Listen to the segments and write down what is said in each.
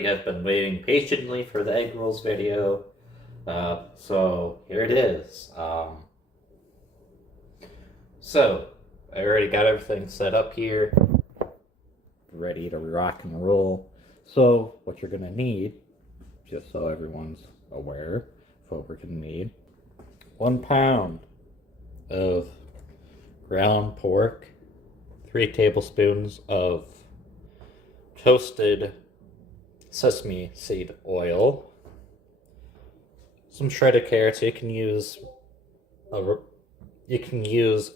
you guys have been waiting patiently for the egg rolls video. So here it is. So I already got everything set up here, ready to rock and roll. So what you're gonna need, just so everyone's aware of what we're gonna need, 1 pound of ground pork, 3 tablespoons of toasted sesame seed oil, some shredded carrots. You can use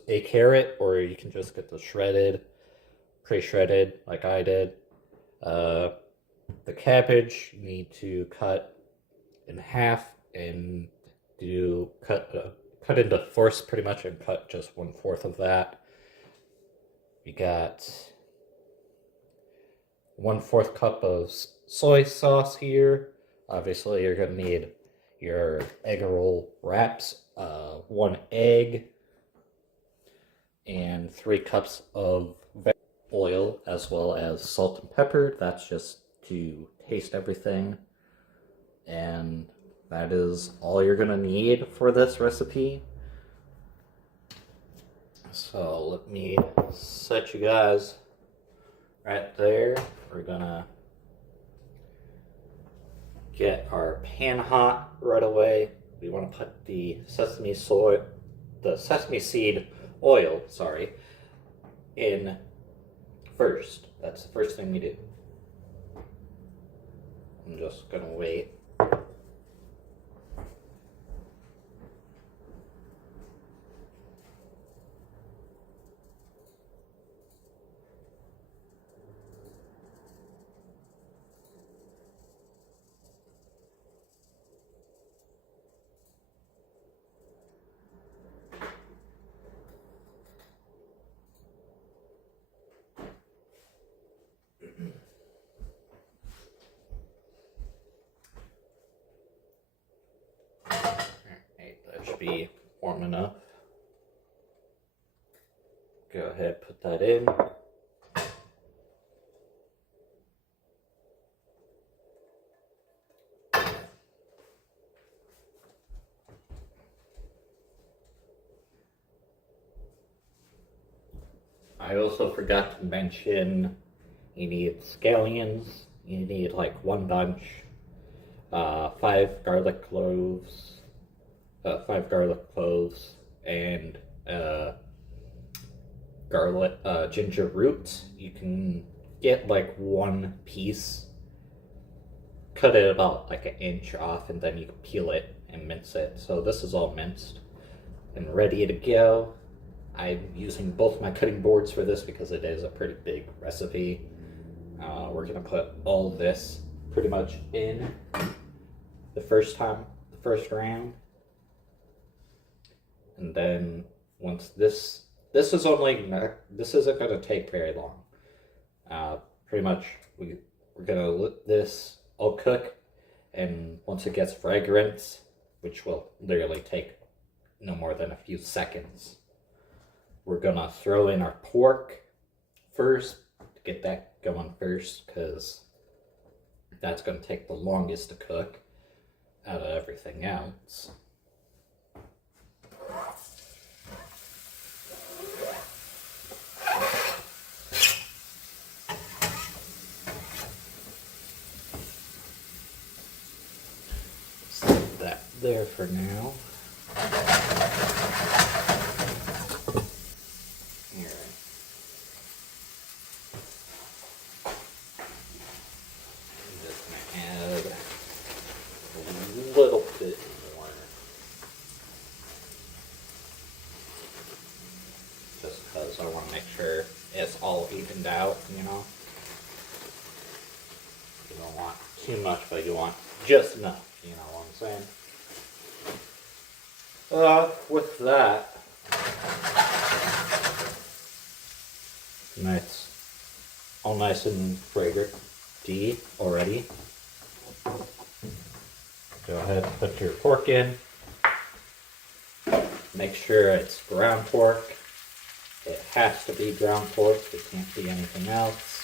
a carrot, or you can just get the shredded, pre-shredded like I did. The cabbage you need to cut in half and cut into fourths pretty much, and cut just 1/4 of that. We got 1/4 cup of soy sauce here. Obviously, you're gonna need your egg roll wraps, 1 egg, and 3 cups of oil, as well as salt and pepper. That's just to taste everything. And that is all you're gonna need for this recipe. So let me set you guys right there. We're gonna get our pan hot right away. We want to put the sesame seed oil, in first. That's the first thing we do. I'm just gonna wait. That should be warm enough. Go ahead, put that in. I also forgot to mention you need scallions. You need like 1 bunch, 5 garlic cloves, and ginger root. You can get like 1 piece, cut it about like 1 inch off, and then you can peel it and mince it. So this is all minced and ready to go. I'm using both my cutting boards for this because it is a pretty big recipe. We're gonna put all this pretty much in the first round. And then once this isn't gonna take very long. Pretty much we're gonna let this all cook, and once it gets fragrance, which will literally take no more than a few seconds, we're gonna throw in our pork first to get that going first, because that's gonna take the longest to cook out of everything else. Set that there for now. Little bit more, just because I want to make sure it's all evened out, you know. You don't want too much, but you want just enough, you know what I'm saying. With that, all nice and fragrant already. Go ahead and put your pork in. Make sure it's ground pork. It has to be ground pork. It can't be anything else.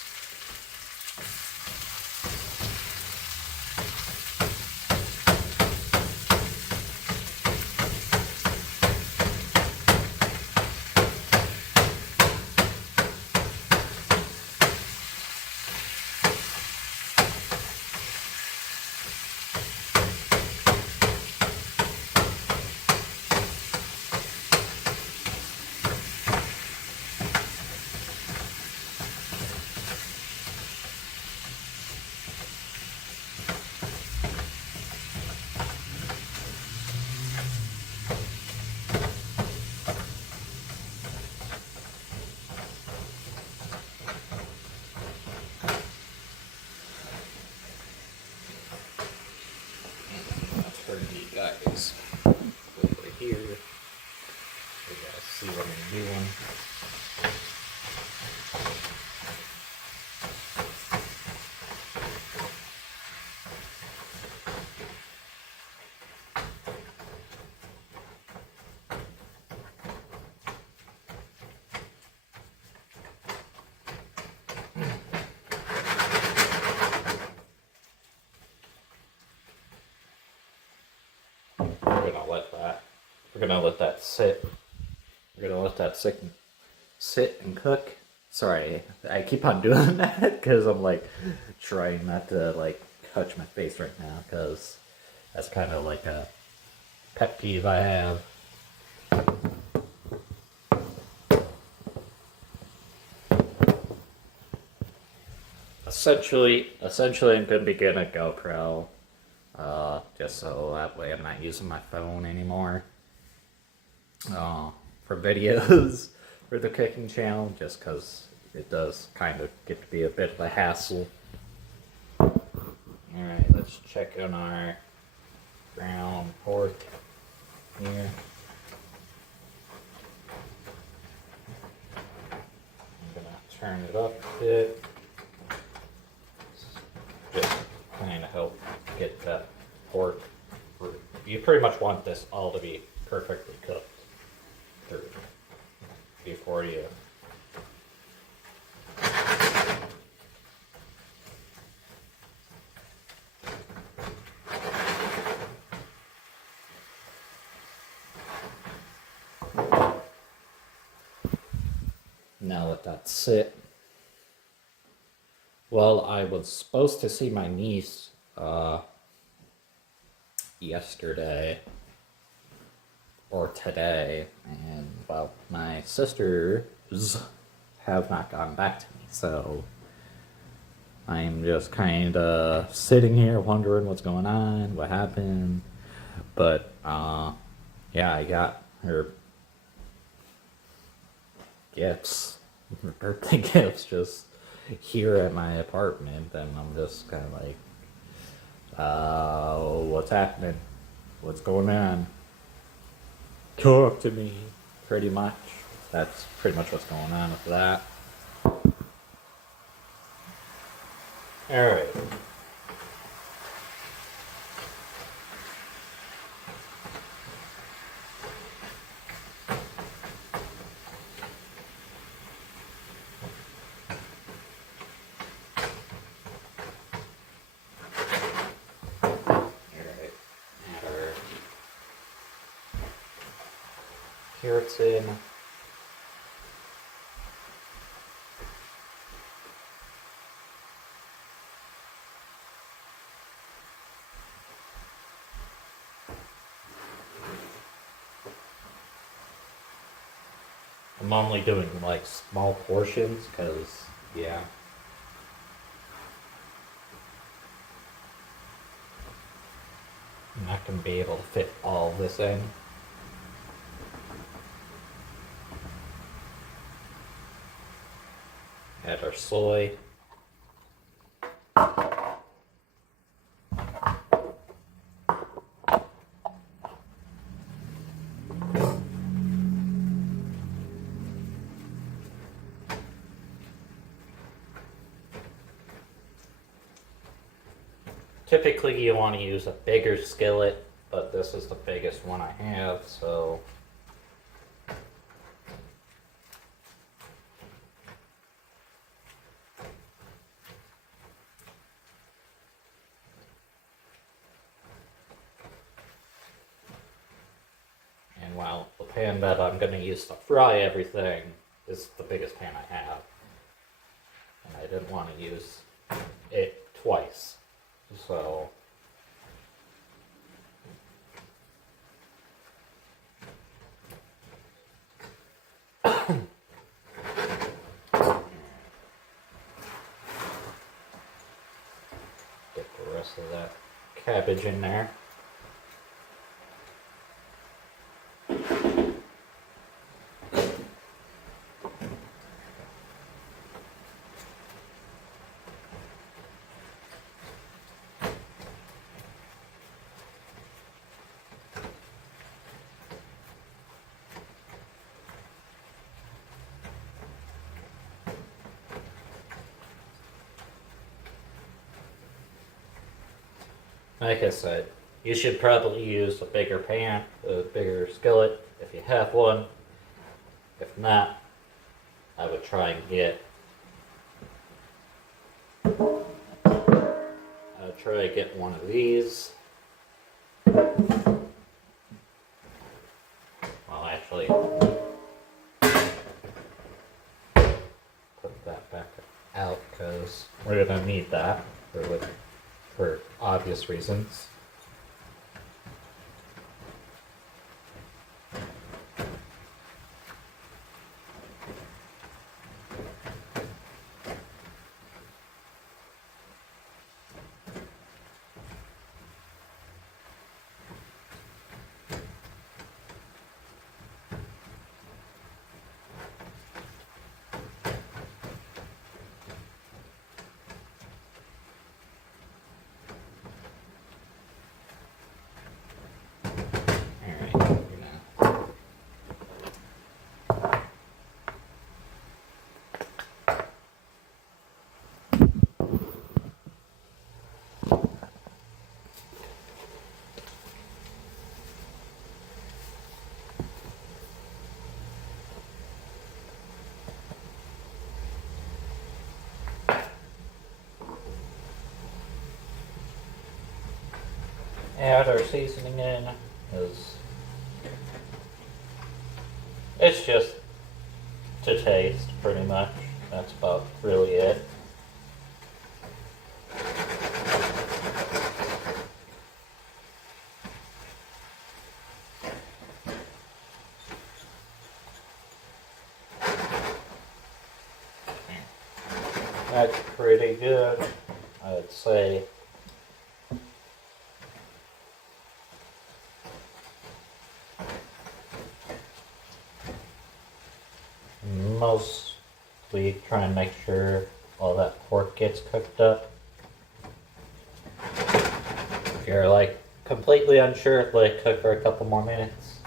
here. You guys see what I'm doing. We're gonna let that sit. We're gonna let that sit and cook. Sorry, I keep on doing that because I'm like trying not to like touch my face right now because that's kind of like a pet peeve I have. Essentially, I'm gonna be getting a GoPro, just so that way I'm not using my phone anymore. For videos for the cooking channel, just because it does kind of get to be a bit of a hassle. Alright, let's check on our ground pork here. I'm gonna turn it up a bit. Just kind of help get that pork. You pretty much want this all to be perfectly cooked through before you now let that sit. Well, I was supposed to see my niece yesterday or today, and well, my sisters have not gotten back to me, so I'm just kind of sitting here wondering what's going on, what happened. But yeah, I got her gifts, her birthday gifts, just here at my apartment, and I'm just kind of like, what's happening? What's going on? Talk to me, pretty much. That's pretty much what's going on with that. Alright. Carrots in. I'm only doing like small portions because, yeah. I'm not going to be able to fit all this in. Add our soy. Typically you want to use a bigger skillet, but this is the biggest one I have, so and while the pan that I'm going to use to fry everything is the biggest pan I have, and I didn't want to use it twice. So get the rest of that cabbage in there. Like I said, you should probably use a bigger pan, a bigger skillet if you have one. If not, I would try and get. I would try to get one of these. Well, actually, put that back out because we're gonna need that for obvious reasons. Add our seasoning in, because it's just to taste, pretty much. That's about really it. That's pretty good, I'd say. Mostly try and make sure all that pork gets cooked up. If you're like completely unsure, let it cook for a couple more minutes.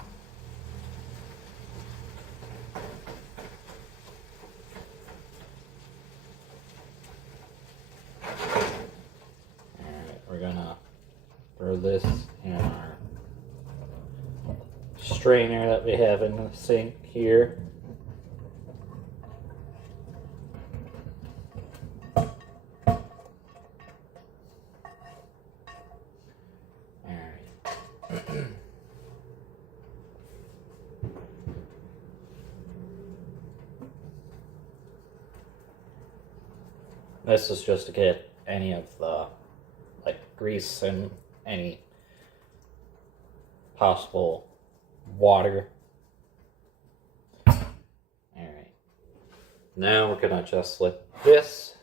Alright, we're gonna throw this in our strainer that we have in the sink here. This is just to get any of the grease and any possible water. Alright. Now we're gonna just let this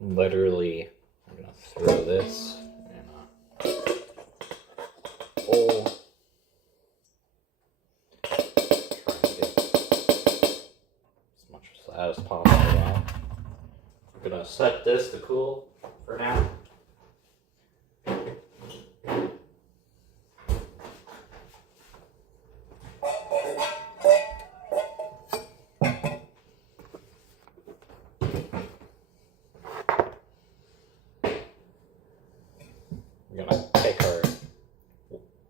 literally, I'm gonna throw this in a bowl. As possible now. We're gonna set this to cool for now. We're gonna take our.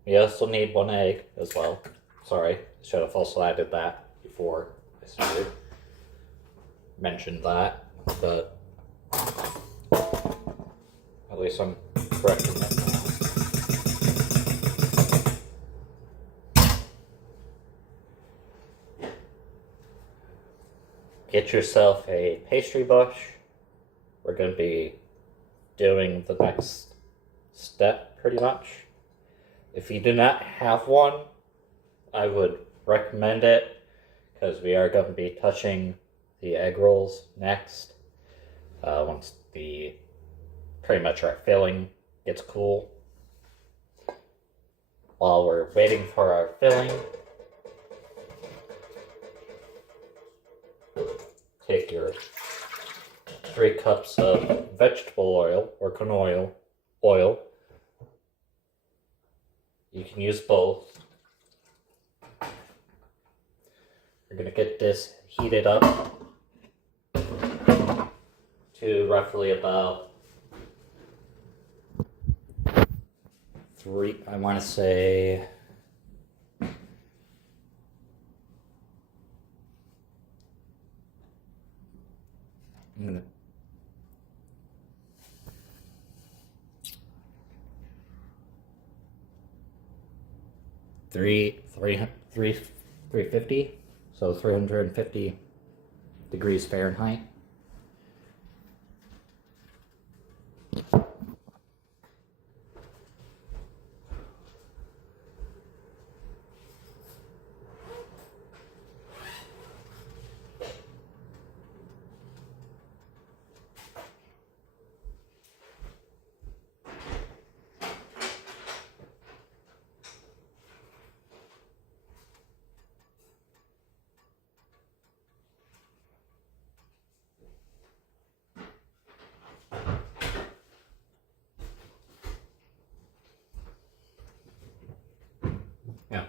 We also need one egg as well. Sorry, should have also added that before I started. Mentioned that, but at least I'm correcting it now. Get yourself a pastry bush. We're going to be doing the next step pretty much. If you do not have one, I would recommend it because we are going to be touching the egg rolls next. Once the pretty much our filling gets cool. While we're waiting for our filling, take your 3 cups of vegetable oil or canola oil. You can use both. We're going to get this heated up to roughly about I want to say, I'm gonna, three, 350, so 350 degrees Fahrenheit. Yeah.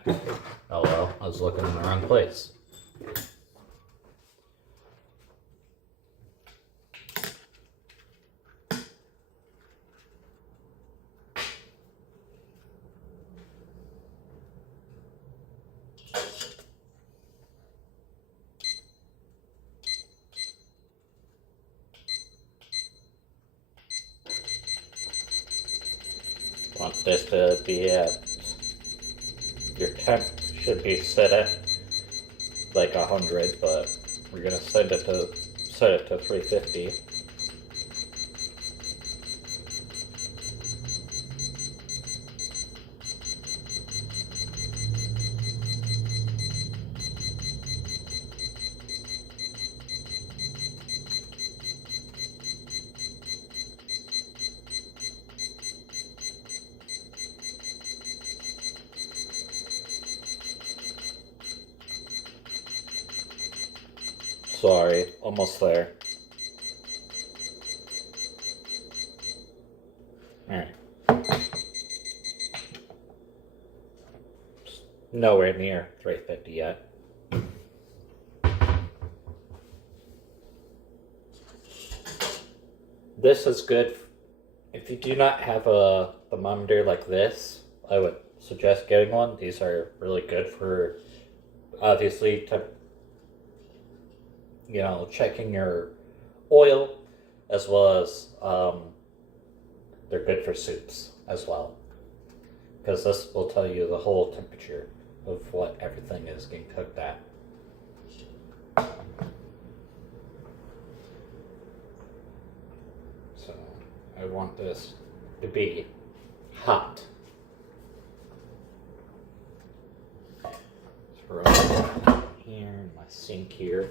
Oh well, I was looking in the wrong place. Want this to be at, your temp should be set at like 100, but we're gonna set it to 350. Sorry, almost there. Alright. Nowhere near 350 yet. This is good. If you do not have a thermometer like this, I would suggest getting one. These are really good for, obviously, checking your oil, as well as they're good for soups as well, because this will tell you the whole temperature of what everything is getting cooked at. So I want this to be hot. Throw it here in my sink here.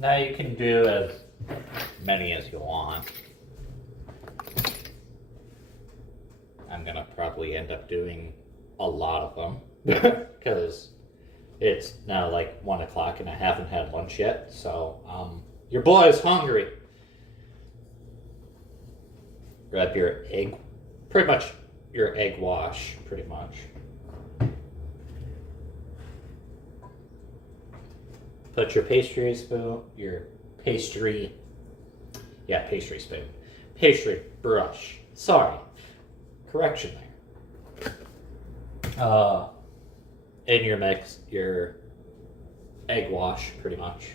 Now you can do as many as you want. I'm gonna probably end up doing a lot of them because it's now like 1 o'clock and I haven't had lunch yet. So your boy is hungry. Grab your egg, pretty much your egg wash, pretty much. Put your pastry spoon, pastry brush. Sorry, correction there. In your mix, your egg wash, pretty much.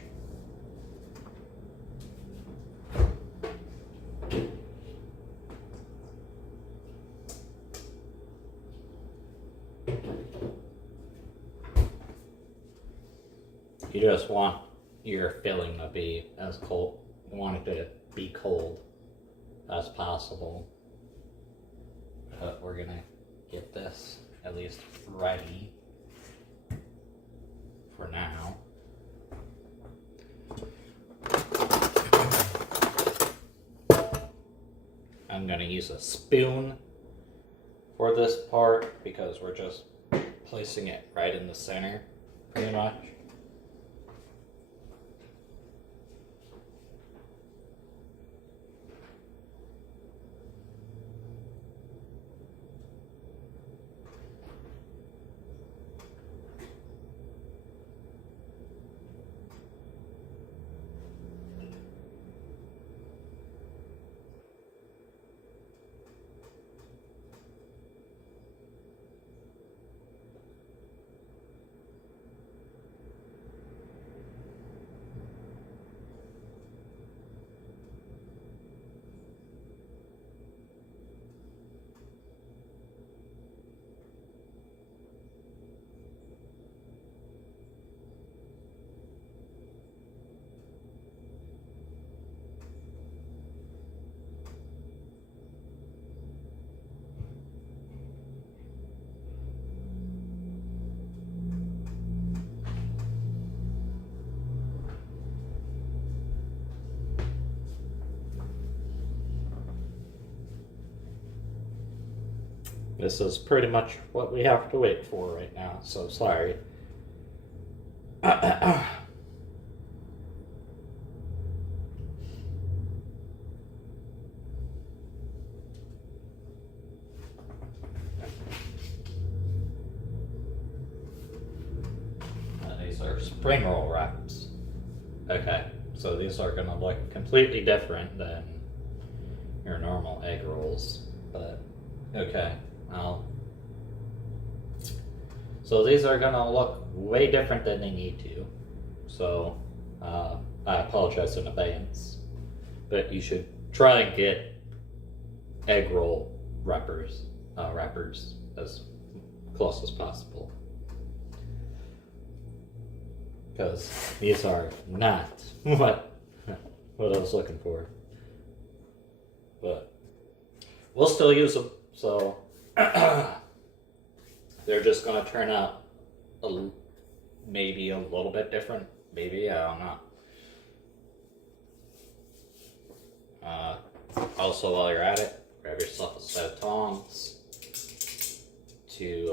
You just want your filling to be as cold. You want it to be cold as possible. But we're gonna get this at least ready for now. I'm gonna use a spoon for this part because we're just placing it right in the center, pretty much. This is pretty much what we have to wait for right now, so sorry. These are spring roll wraps. Okay, so these are going to look completely different than your normal egg rolls, but okay. So these are gonna look way different than they need to. So I apologize in advance, but you should try and get egg roll wrappers as close as possible, because these are not what I was looking for. But we'll still use them. So they're just going to turn out maybe a little bit different. Maybe, I don't know. Also, while you're at it, grab yourself a set of tongs to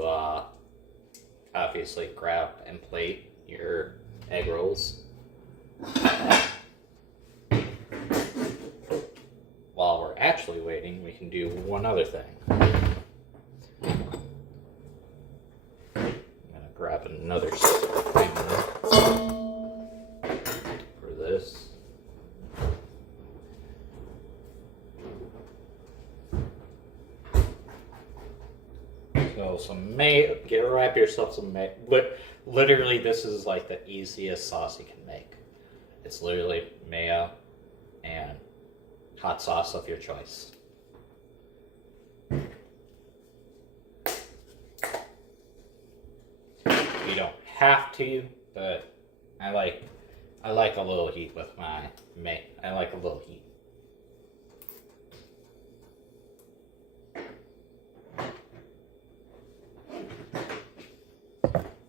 obviously grab and plate your egg rolls. While we're actually waiting, we can do one other thing. I'm gonna grab another spoon for this. So wrap yourself some mayo. But literally, this is like the easiest sauce you can make. It's literally mayo and hot sauce of your choice. You don't have to, but I like a little heat with my mayo. I like a little heat.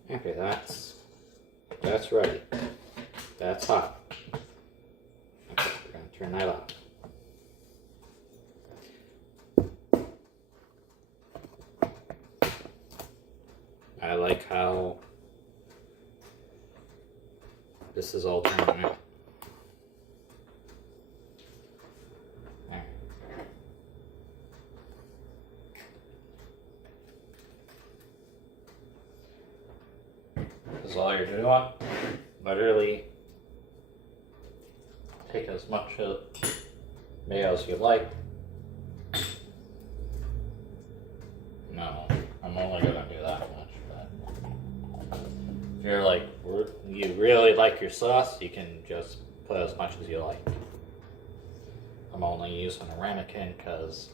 Okay, that's ready. That's hot. Okay, we're gonna turn that off. I like how this is all turning out. Because all you're doing, literally take as much mayo as you like. No, I'm only gonna do that much, but if you're like, you really like your sauce, you can just put as much as you like. I'm only using a ramekin because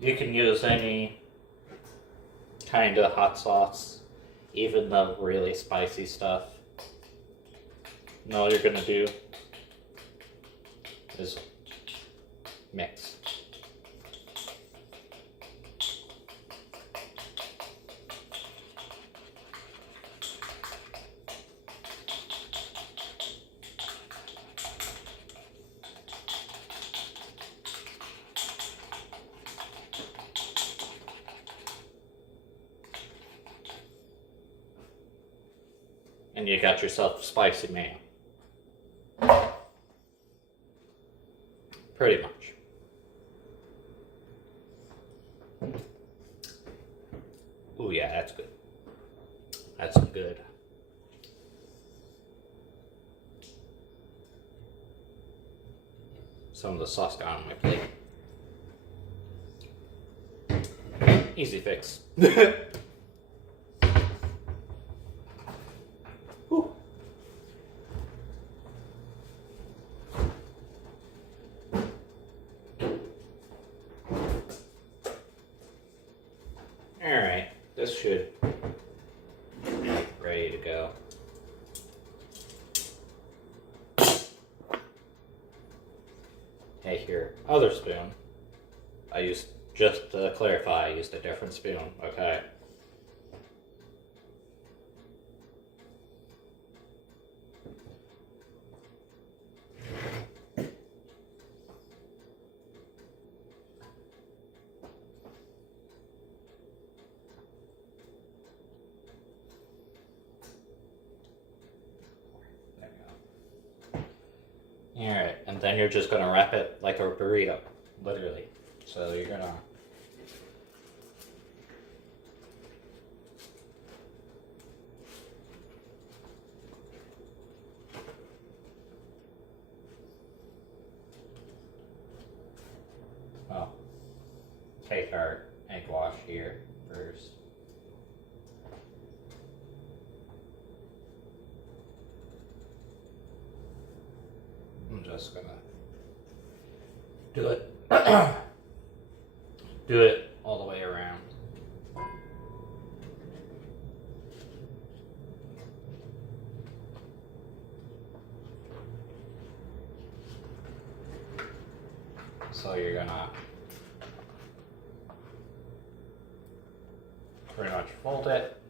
you can use any kind of hot sauce, even the really spicy stuff. And all you're gonna do is mix. And you got yourself spicy mayo. Pretty much. Ooh, yeah, that's good. That's good. Some of the sauce got on my plate. Easy fix. Alright, this should be ready to go. Take your other spoon. I used, just to clarify, I used a different spoon, okay? Alright, and then you're just gonna wrap it like a burrito, literally. So you're gonna take our egg wash here first. I'm just gonna do it do it all the way around. So you're gonna pretty much fold it.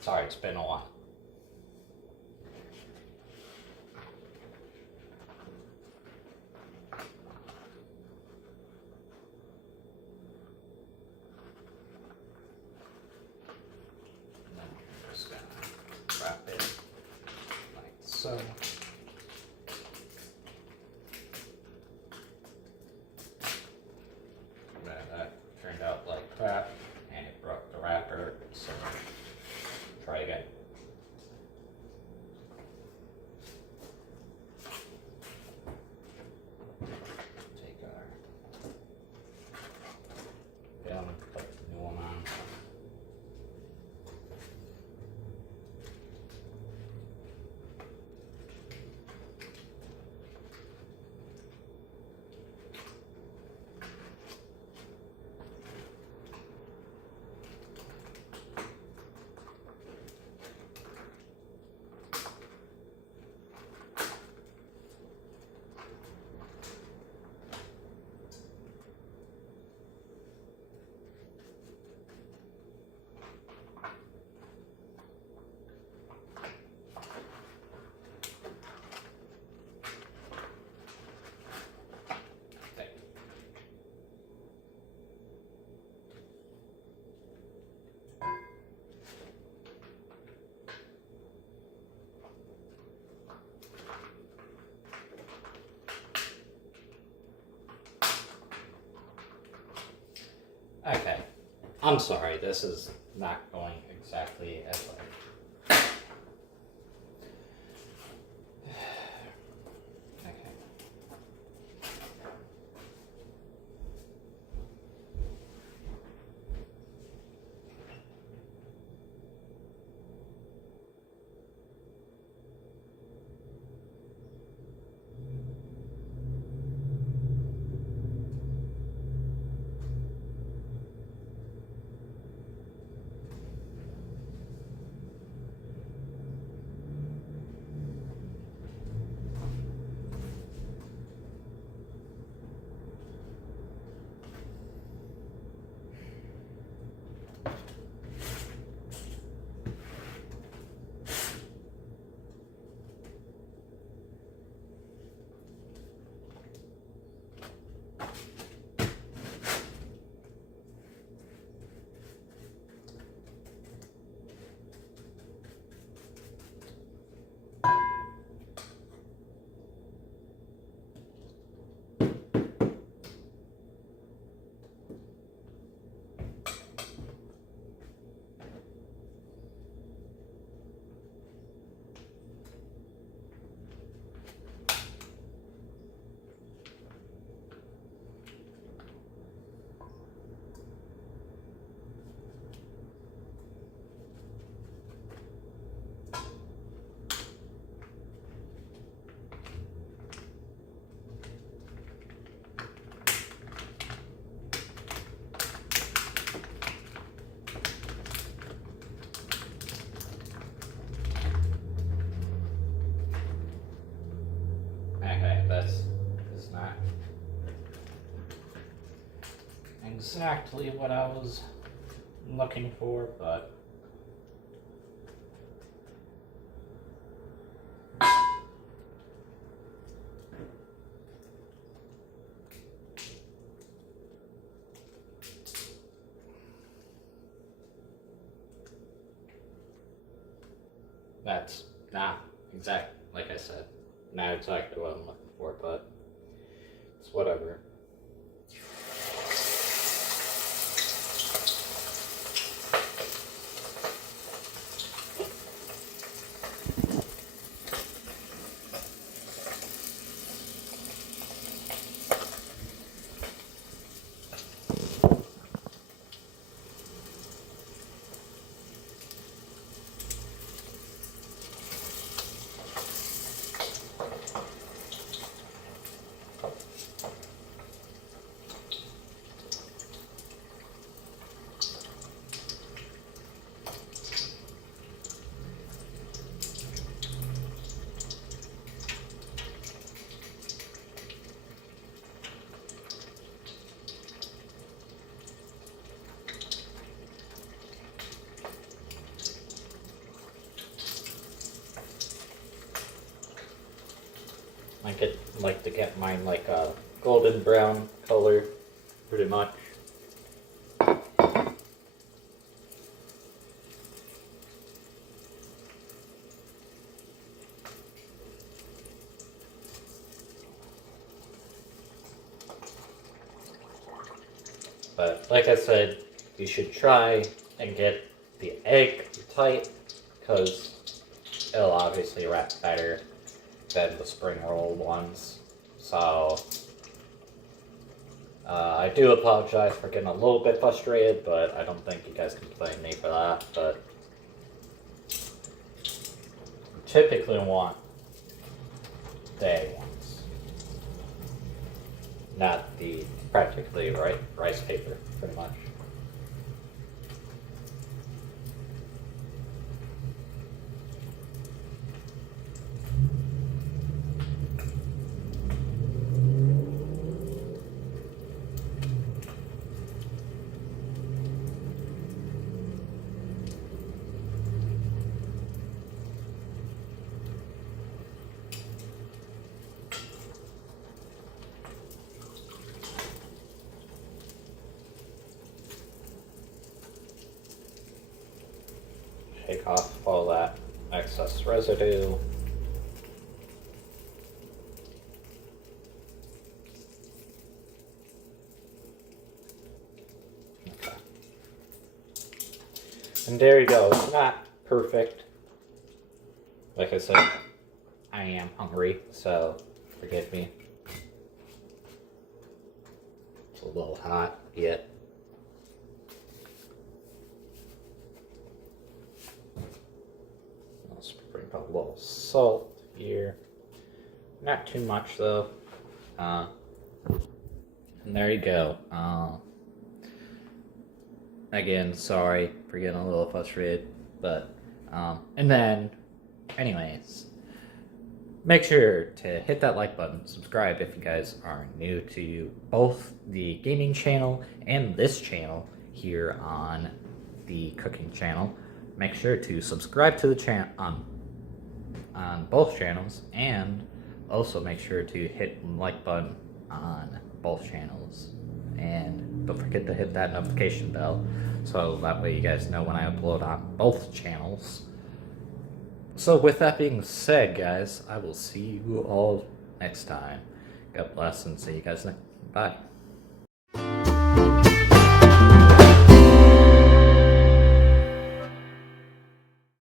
Sorry, it's been a while. And then you're just gonna wrap it like so. That turned out like crap, and it broke the wrapper, so try again. Take our down, put the new one on. Okay, I'm sorry, this is not going exactly as I... Okay. exactly what I was looking for, but that's not exact, like I said, not exactly what I'm looking for, but it's whatever. I like to get mine like a golden brown color, pretty much. But like I said, you should try and get the egg tight, because it'll obviously wrap better than the spring roll ones. So I do apologize for getting a little bit frustrated, but I don't think you guys can blame me for that. But you typically want the egg ones, not the practically rice paper, pretty much. Take off all that excess residue. Okay. And there you go. It's not perfect. Like I said, I am hungry, so forgive me. It's a little hot yet. A little salt here, not too much though, and there you go. Again, sorry for getting a little frustrated, but and then anyways, make sure to hit that like button, subscribe if you guys are new to both the gaming channel and this channel here on the cooking channel. Make sure to subscribe to the channel on both channels, and also make sure to hit the like button on both channels, and don't forget to hit that notification bell so that way you guys know when I upload on both channels. So with that being said, guys, I will see you all next time. God bless, and see you guys next. Bye.